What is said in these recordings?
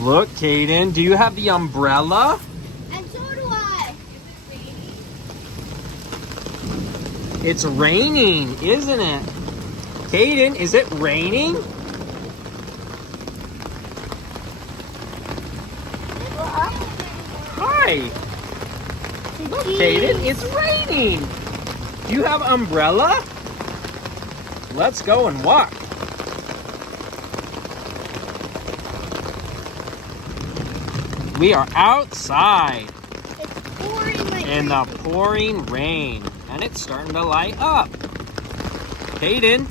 Look, Caden, do you have the umbrella? And so do I. It's raining, isn't it? Caden, is it raining? Hi. Look, Caden, it's raining. Do you have umbrella? Let's go and walk. We are outside It's pouring like in the pouring rain, and it's starting to light up. Caden,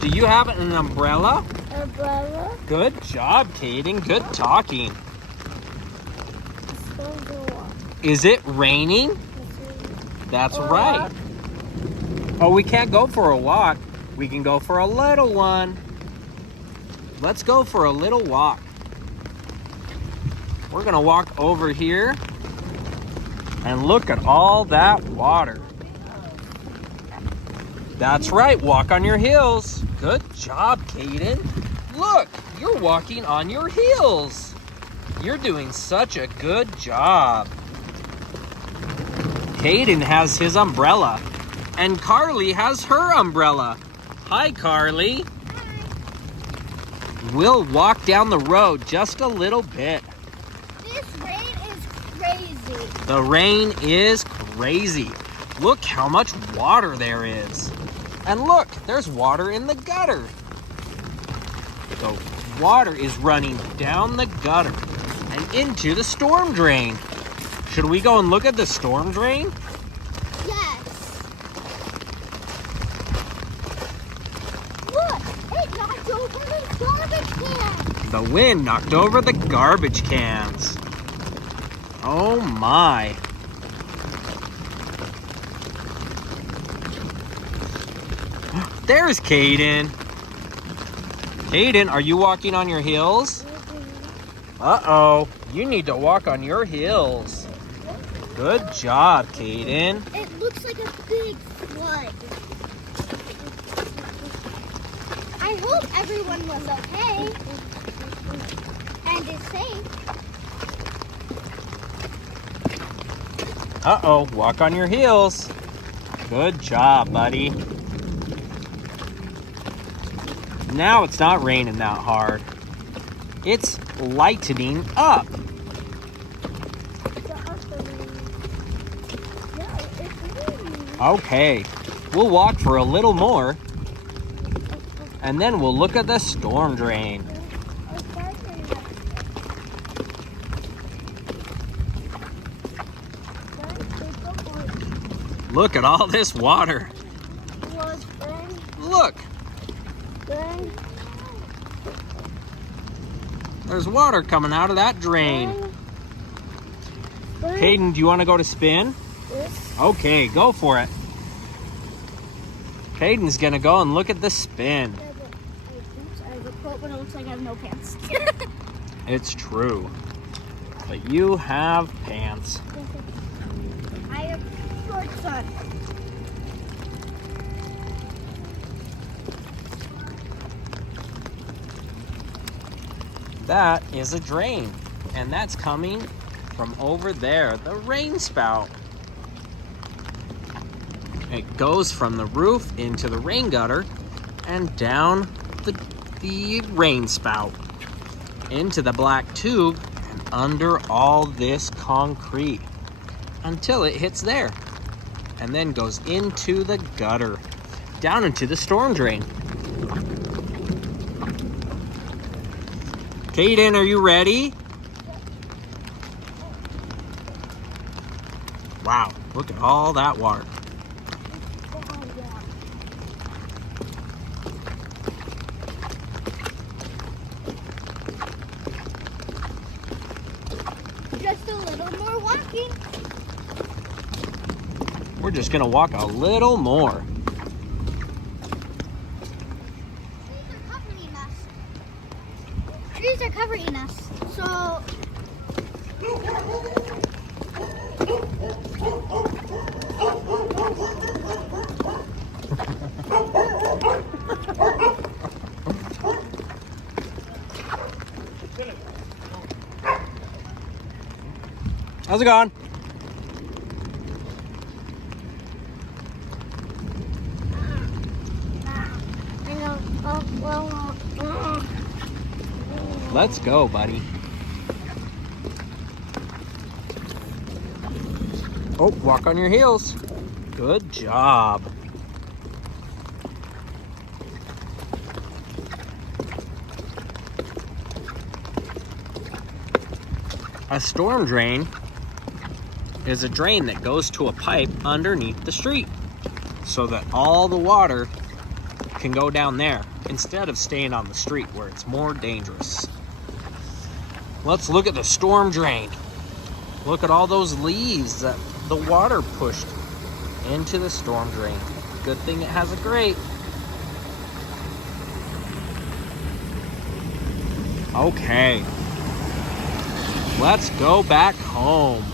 do you have an umbrella? umbrella. Good job, Caden. Good talking. Is it raining? That's right. Oh, we can't go for a walk. We can go for a little one. Let's go for a little walk. We're gonna walk over here and look at all that water. That's right, walk on your heels. Good job, Caden. Look, you're walking on your heels. You're doing such a good job. Caden has his umbrella, and Carly has her umbrella. Hi, Carly. We'll walk down the road just a little bit. This rain is crazy. The rain is crazy. Look how much water there is. And look, there's water in the gutter. The water is running down the gutter and into the storm drain. Should we go and look at the storm drain? Yes. Look, it knocked over the garbage can. The wind knocked over the garbage cans. Oh my. There's Caden. Caden, are you walking on your heels? Uh-oh, you need to walk on your heels. Good job, Caden. It looks like a big flood. I hope everyone was okay and is safe. Uh-oh, walk on your heels. Good job, buddy. Now it's not raining that hard. It's lightening up. Okay, we'll walk for a little more, and then we'll look at the storm drain. Look at all this water. Look, there's water coming out of that drain. Caden, do you want to go to spin? Okay, go for it. Caden's gonna go and look at the spin. I have a coat, but it looks like I have no pants. It's true. But you have pants. I have shorts on. That is a drain, and that's coming from over there, the rain spout. It goes from the roof into the rain gutter and down the rain spout into the black tube and under all this concrete until it hits there and then goes into the gutter, down into the storm drain. Caden, are you ready? Wow, look at all that water. Just a little more walking. We're just gonna walk a little more. Trees are covering us. So How's it going? Let's go, buddy. Oh, walk on your heels. Good job. A storm drain is a drain that goes to a pipe underneath the street so that all the water can go down there instead of staying on the street where it's more dangerous. Let's look at the storm drain. Look at all those leaves that the water pushed into the storm drain. Good thing it has a grate. Okay. Let's go back home.